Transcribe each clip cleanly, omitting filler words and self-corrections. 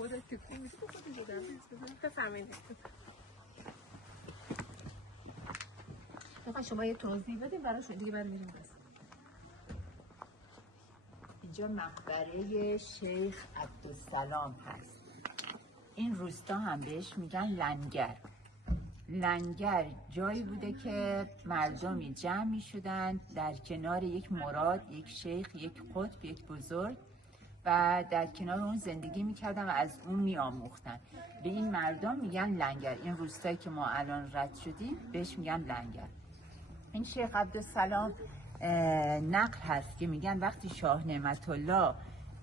بوده تکون میشه تو خودی بودم بفرمایید. شما یه توضیح بدیم براشون دیگه برمیریم بس. اینجا مقبره شیخ عبدالسلام هست. این روستا هم بهش میگن لنگر. لنگر جایی بوده که مردمی جمع میشدن در کنار یک مراد، یک شیخ، یک قطب، یک بزرگ و در کنار اون زندگی میکردن و از اون میآموختن. به این مردم میگن لنگر. این روستایی که ما الان رد شدیم بهش میگن لنگر. این شیخ عبدالسلام نقل هست که میگن وقتی شاه نعمت الله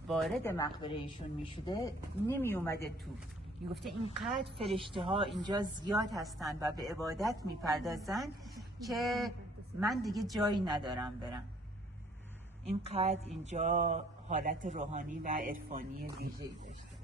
وارد مقبره ایشون میشده نمی اومده تو، میگفته اینقدر فرشته ها اینجا زیاد هستن و به عبادت میپردازن که من دیگه جایی ندارم برم. اینقدر اینجا حالت روحانی و عرفانی ویژه‌ای داشته.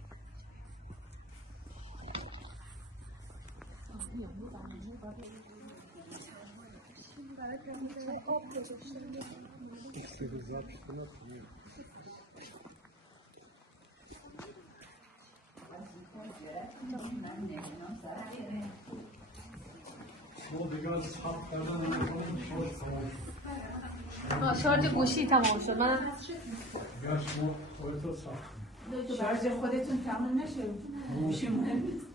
شارژ گوشی تمام شد. من شارژ خودتون تمام نشد. گوشی مهم نیست.